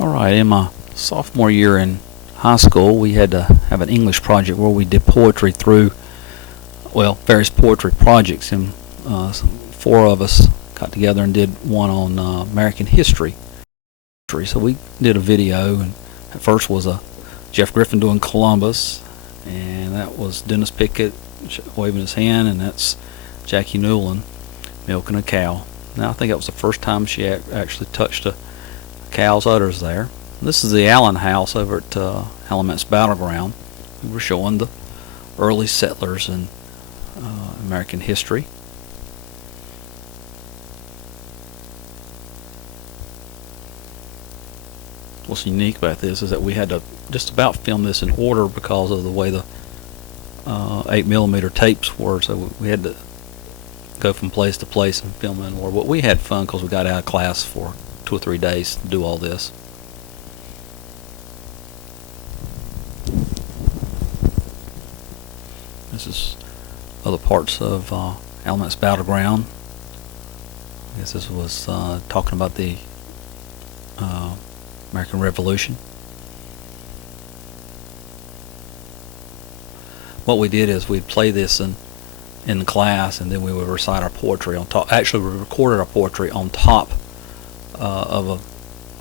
Alright, in my sophomore year in high school, we had to have an English project where we did poetry through, well, various poetry projects, and four of us got together and did one on American history. So we did a video, and at first was Jeff Griffin doing Columbus, and that was Dennis Pickett waving his hand, and that's Jackie Newland milking a cow. Now I think that was the first time she actually touched a cow's udders there. This is the Allen House over at Alamance Battleground. We were showing the early settlers in American history. What's unique about this is that we had to just about film this in order because of the way the 8mm tapes were, so we had to go from place to place and film in order. But we had fun because we got out of class for 2 or 3 days to do all this. This is other parts of Alamance Battleground. I guess this was talking about the American Revolution. What we did is we'd play this in the class, and then we would recite our poetry on top. Actually, we recorded our poetry on top of a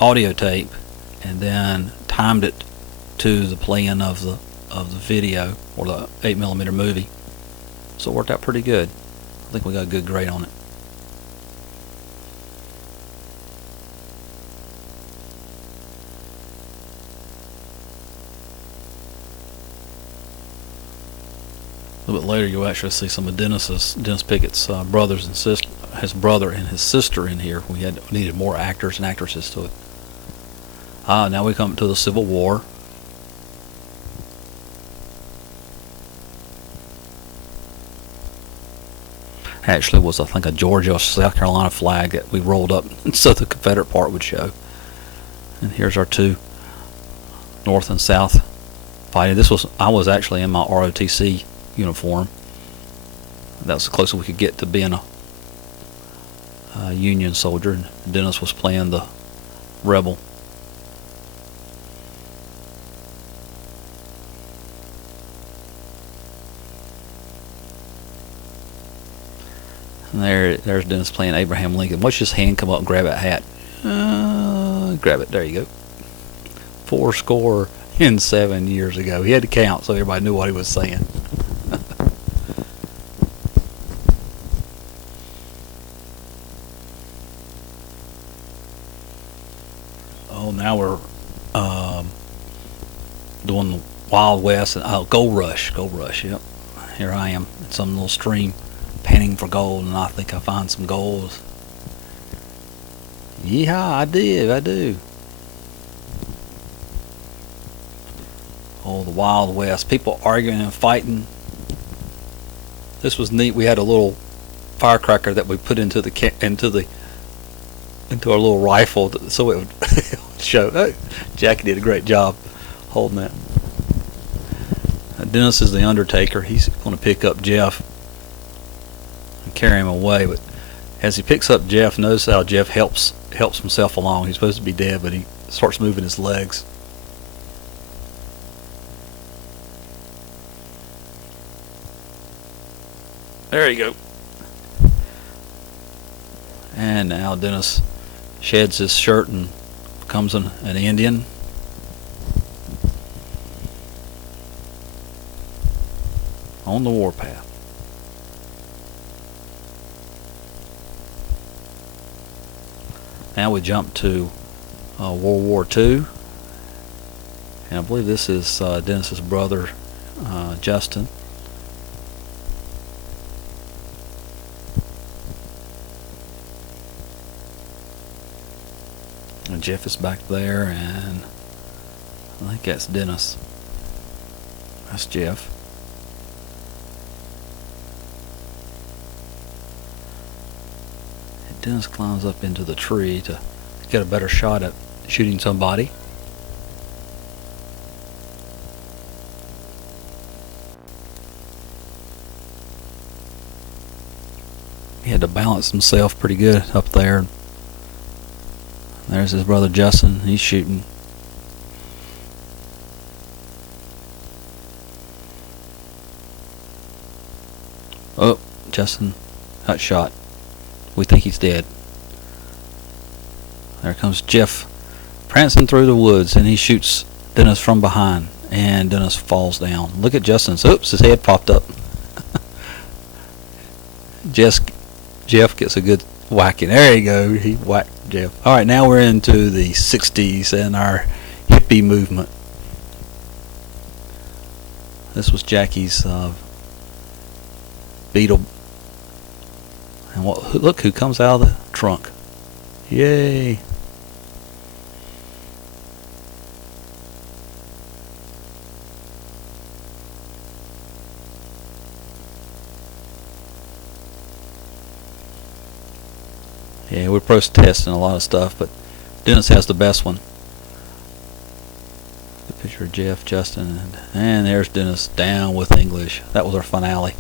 audio tape, and then timed it to the playing of the video or the 8mm movie. So it worked out pretty good. I think we got a good grade on it. A little bit later, you'll actually see some of Dennis Pickett's brothers and his brother and his sister in here. We needed more actors and actresses to it. Now we come to the Civil War. Actually, was I think a Georgia or South Carolina flag that we rolled up so the Confederate part would show. And here's our two North and South fighting. I was actually in my ROTC uniform. That was the closest we could get to being a Union soldier, and Dennis was playing the rebel. And there's Dennis playing Abraham Lincoln. Watch his hand come up and grab that hat. Grab it. There you go. 407 years ago. He had to count so everybody knew what he was saying. Oh, now we're doing the Wild West and Gold Rush. Yep. Here I am in some little stream, panning for gold, and I think I find some gold. Yeehaw! I do. Oh, the Wild West. People arguing and fighting. This was neat. We had a little firecracker that we put into our little rifle, so it would show. Oh, Jackie did a great job holding that. Dennis is the undertaker. He's going to pick up Jeff and carry him away, but as he picks up Jeff, notice how Jeff helps himself along. He's supposed to be dead, but he starts moving his legs. There you go. And now Dennis sheds his shirt and becomes an Indian. On the warpath. Now we jump to World War II, and I believe this is Dennis's brother, Justin. And Jeff is back there, and I think that's Dennis. That's Jeff. And Dennis climbs up into the tree to get a better shot at shooting somebody. He had to balance himself pretty good up there. There's his brother Justin. He's shooting. Oh, Justin got shot. We think he's dead. There comes Jeff prancing through the woods, and he shoots Dennis from behind, and Dennis falls down. Look at Justin's. Oops, his head popped up. Jeff gets a good whacking. There you go. He whacked Jeff. All right, now we're into the 60s and our hippie movement. This was Jackie's Beetle. And look who comes out of the trunk. Yay. Yeah, we're protesting a lot of stuff, but Dennis has the best one. The picture of Jeff, Justin, and there's Dennis down with English. That was our finale.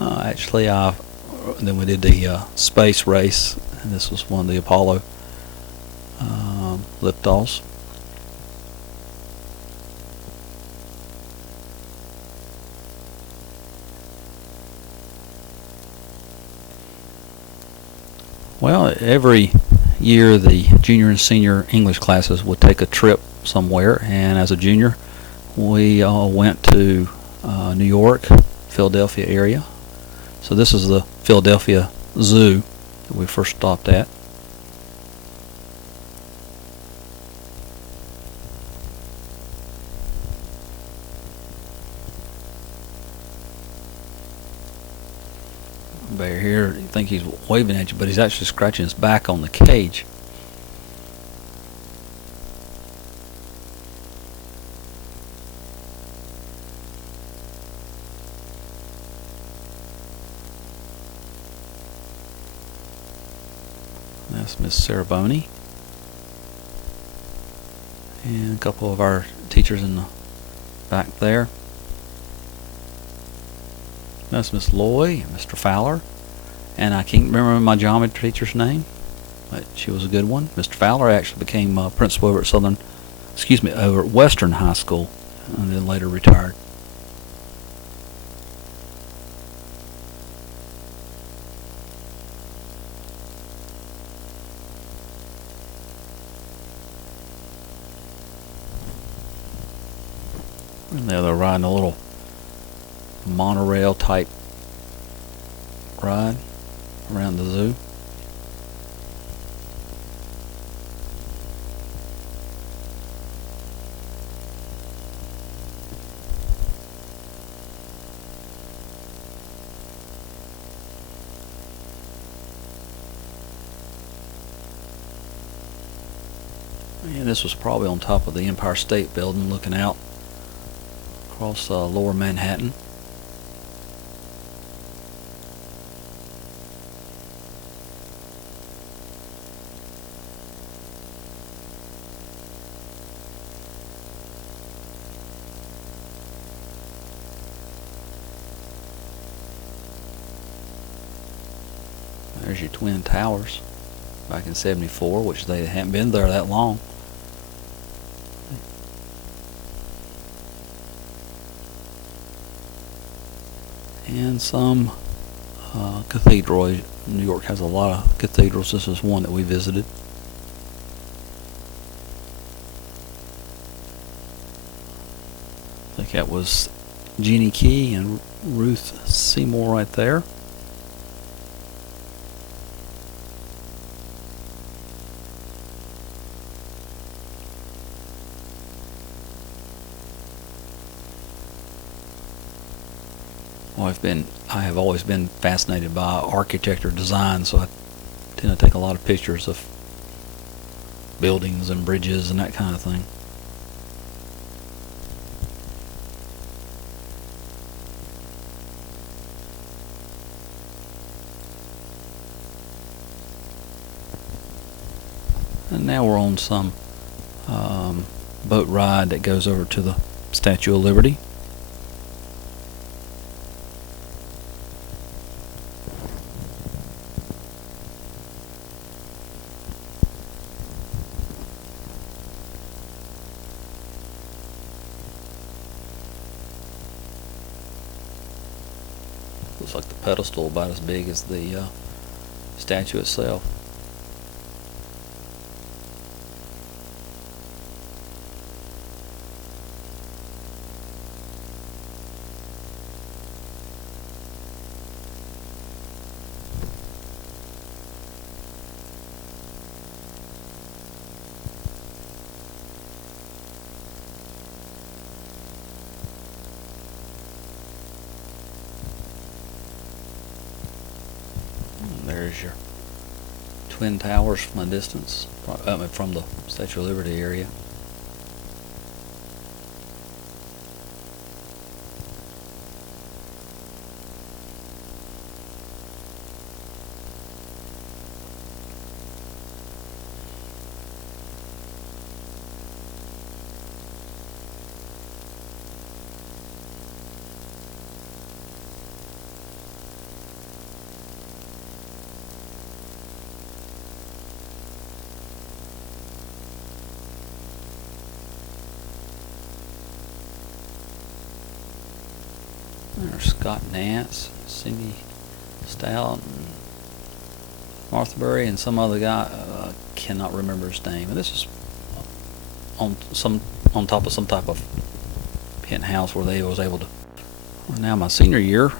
Actually, then we did the space race, and this was one of the Apollo liftoffs. Well, every year the junior and senior English classes would take a trip somewhere, and as a junior we all went to New York, Philadelphia area. So this is the Philadelphia Zoo that we first stopped at. Bear here, you think he's waving at you, but he's actually scratching his back on the cage. That's Miss Sarah Boney. And a couple of our teachers in the back there. That's Miss Loy, Mr. Fowler. And I can't remember my geometry teacher's name, but she was a good one. Mr. Fowler actually became principal over at over at Western High School, and then later retired. And there they're riding a little monorail type ride around the zoo. And this was probably on top of the Empire State Building, looking out across lower Manhattan. There's your Twin Towers back in '74, which they hadn't been there that long. And some cathedral. New York has a lot of cathedrals. This is one that we visited. I think that was Jeannie Key and Ruth Seymour right there. Well, I have always been fascinated by architecture design, so I tend to take a lot of pictures of buildings and bridges and that kind of thing. And now we're on some boat ride that goes over to the Statue of Liberty. Looks like the pedestal about as big as the statue itself. There's your Twin Towers from a distance, from the Statue of Liberty area. There's Scott Nance, Cindy Stout, and Marthabury, and some other guy. Cannot remember his name. And this is on top of some type of penthouse where they was able to. Well, now my senior year,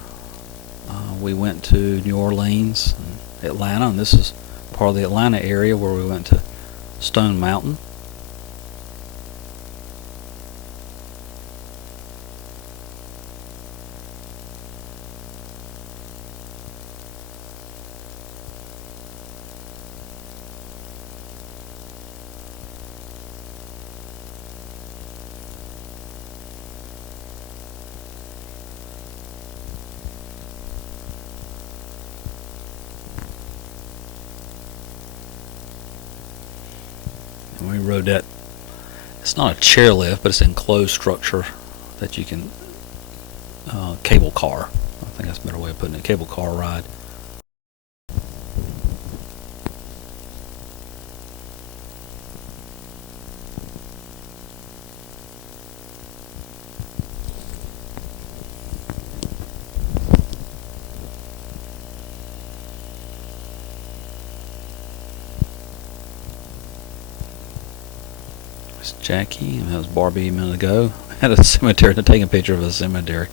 we went to New Orleans and Atlanta, and this is part of the Atlanta area where we went to Stone Mountain. And we rode that. It's not a chairlift, but it's an enclosed structure that you can cable car. I think that's a better way of putting it. Cable car ride. It's Jackie, and that was Barbie a minute ago. At a cemetery, to take a picture of a cemetery.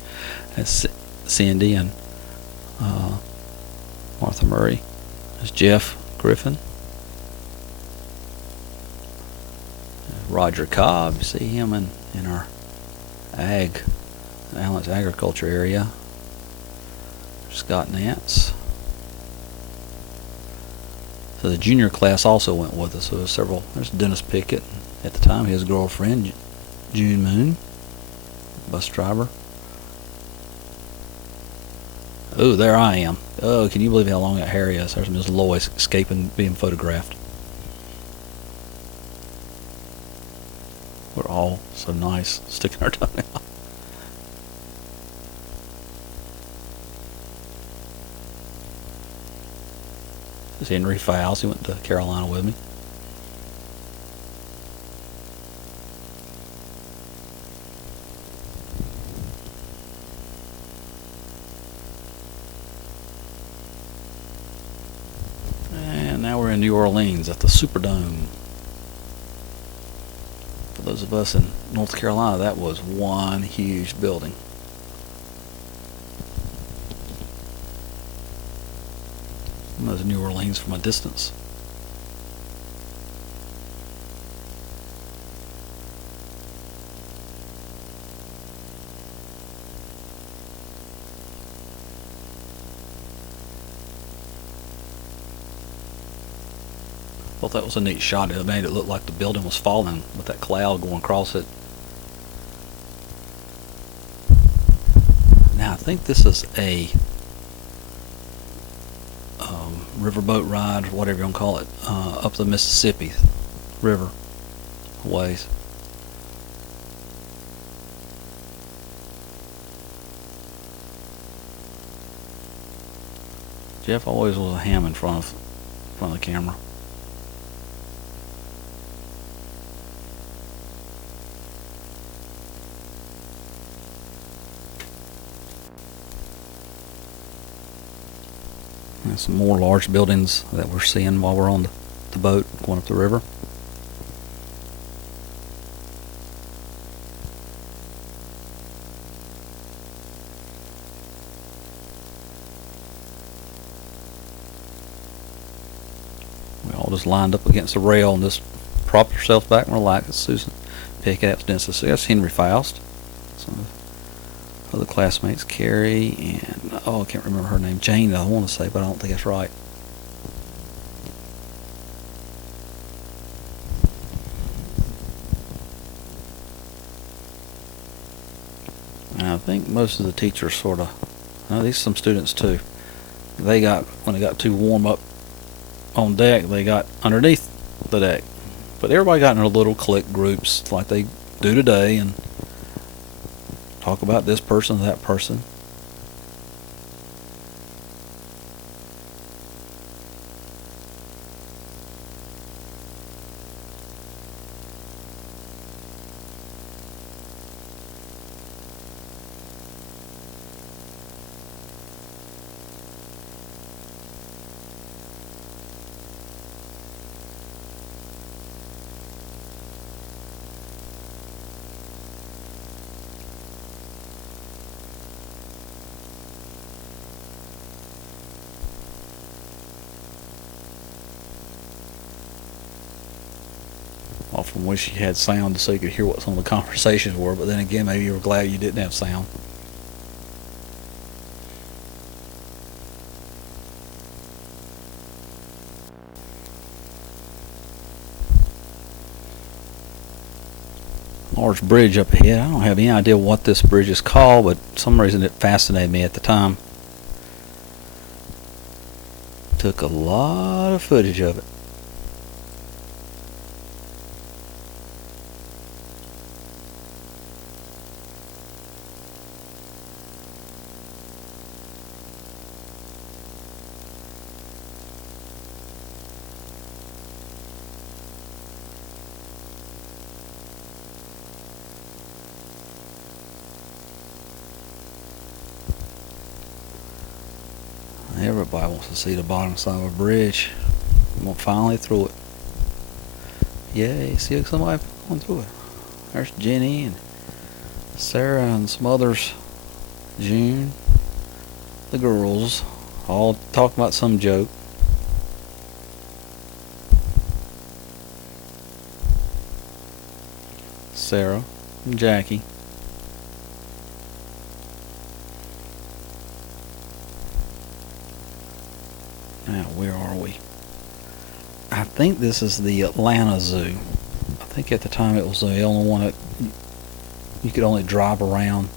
That's Cindy and Martha Murray. There's Jeff Griffin. Roger Cobb, you see him in our Allen's agriculture area. Scott Nance. So the junior class also went with us. So there's several. There's Dennis Pickett. At the time, his girlfriend, June Moon, bus driver. Oh, there I am. Oh, can you believe how long that hair is? There's Miss Lois escaping being photographed. We're all so nice, sticking our tongue out. This is Henry Fowles. He went to Carolina with me. Now we're in New Orleans at the Superdome. For those of us in North Carolina, that was one huge building. And there's New Orleans from a distance. Thought that was a neat shot. It made it look like the building was falling with that cloud going across it. Now I think this is a riverboat ride, or whatever you want to call it, up the Mississippi River ways. Jeff always was a ham in front of the camera. And some more large buildings that we're seeing while we're on the boat going up the river. We all just lined up against the rail and just propped ourselves back and relaxed. Susan Pickaps, Dennis, that's Henry Faust. Some other classmates, Carrie and I can't remember her name, Jane. I want to say, but I don't think that's right. And I think most of the teachers sort of, these some students too. They got, when it got too warm up on deck, they got underneath the deck. But everybody got in their little clique groups like they do today and talk about this person, that person. Often wish you had sound so you could hear what some of the conversations were, but then again, maybe you were glad you didn't have sound. Large bridge up ahead. I don't have any idea what this bridge is called, but for some reason it fascinated me at the time. Took a lot of footage of it. Everybody wants to see the bottom side of a bridge. We're finally through it. Yay, see somebody going through it. There's Jenny and Sarah and some others. June. The girls. All talking about some joke. Sarah and Jackie. Now, where are we? I think this is the Atlanta Zoo. I think at the time it was the only one that you could only drive around,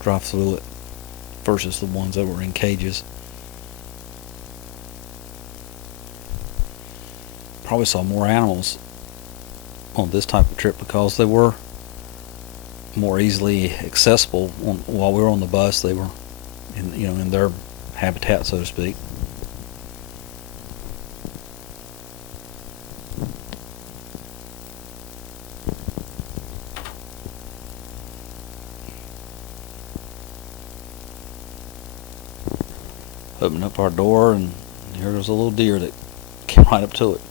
drive through it, versus the ones that were in cages. Probably saw more animals on this type of trip because they were more easily accessible. While we were on the bus, they were in their habitat, so to speak. Opened up our door, and here was a little deer that came right up to it.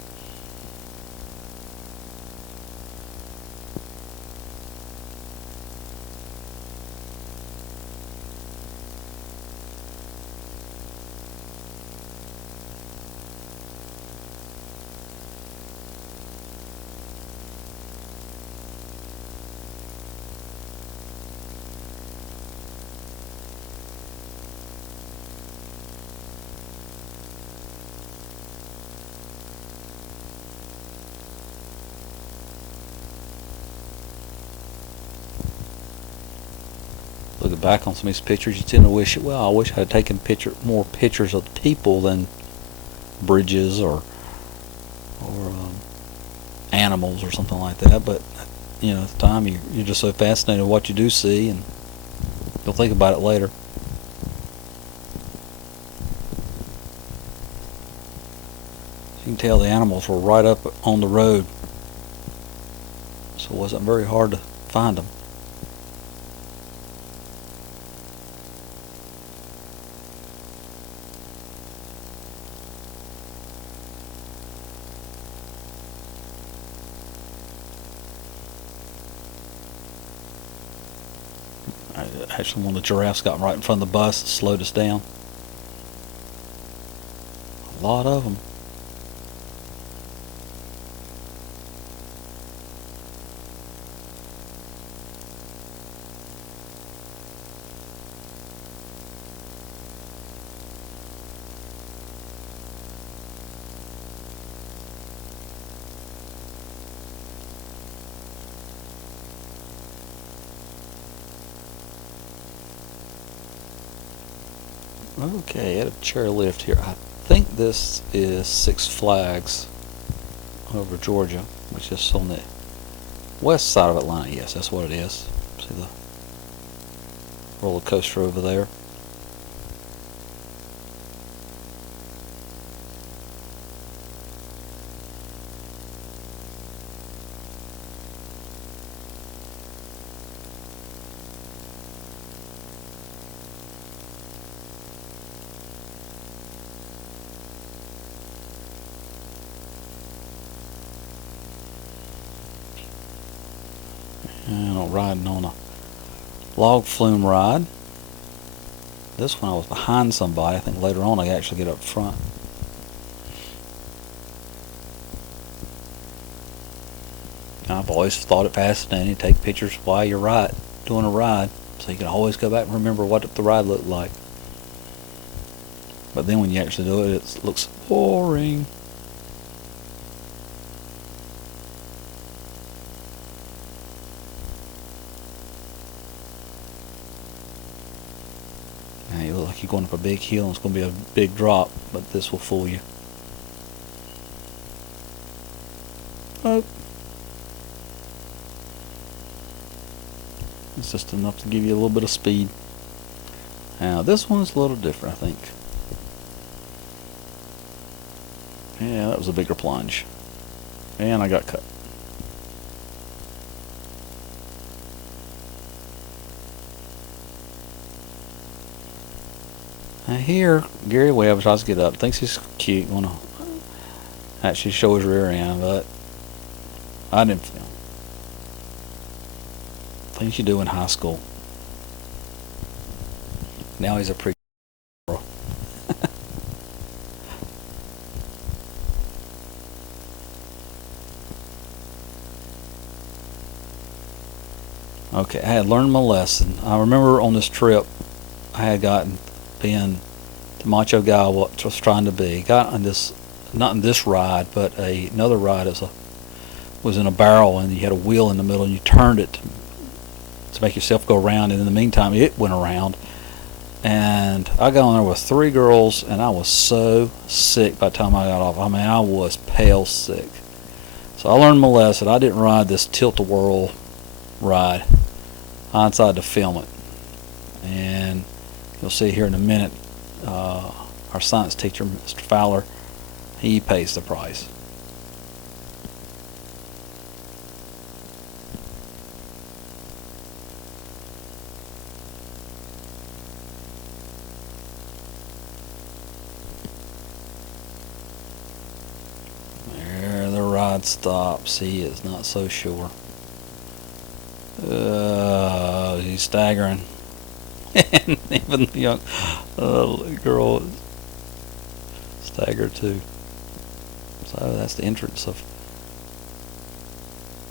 Looking back on some of these pictures, you tend to wish, I wish I had taken more pictures of people than bridges or animals or something like that. But at the time you're just so fascinated with what you do see, and you'll think about it later. can tell the animals were right up on the road, so it wasn't very hard to find them. Actually, one of the giraffes got right in front of the bus and slowed us down. A lot of them. Okay, at a chairlift here. I think this is Six Flags over Georgia, which is on the west side of Atlanta. Yes, that's what it is. See the roller coaster over there. And I'm riding on a log flume ride. This one I was behind somebody. I think later on I actually get up front. I've always thought it fascinating to take pictures while you're doing a ride, so you can always go back and remember what the ride looked like. But then when you actually do it, it looks boring. Now you look like you're going up a big hill and it's going to be a big drop, but this will fool you. Oh. It's just enough to give you a little bit of speed. Now this one's a little different, I think. Yeah, that was a bigger plunge. And I got cut. Now here, Gary Webb tries to get up. Thinks he's cute. Want to actually show his rear end, but I didn't film. Things you do in high school. Now he's a pre. Okay, I had learned my lesson. I remember on this trip, I had being the macho guy I was trying to be. Got on this, not in this ride, but another ride was in a barrel, and you had a wheel in the middle, and you turned it to make yourself go around, and in the meantime it went around. And I got on there with 3 girls, and I was so sick by the time I got off. I mean, I was pale sick. So I learned my lesson. I didn't ride this tilt-a-whirl ride. I decided to film it, and you'll see here in a minute, our science teacher, Mr. Fowler, he pays the price. There the ride stops. He is not so sure. He's staggering. And even the young girl staggered too. So that's the entrance of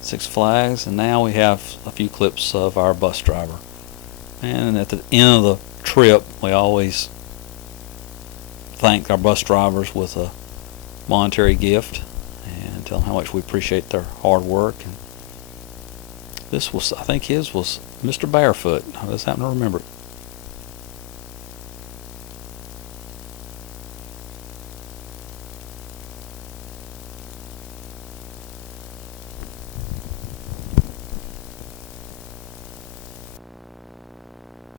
Six Flags, and now we have a few clips of our bus driver. And at the end of the trip, we always thank our bus drivers with a monetary gift and tell them how much we appreciate their hard work. And this was, I think his was Mr. Barefoot. I just happen to remember it.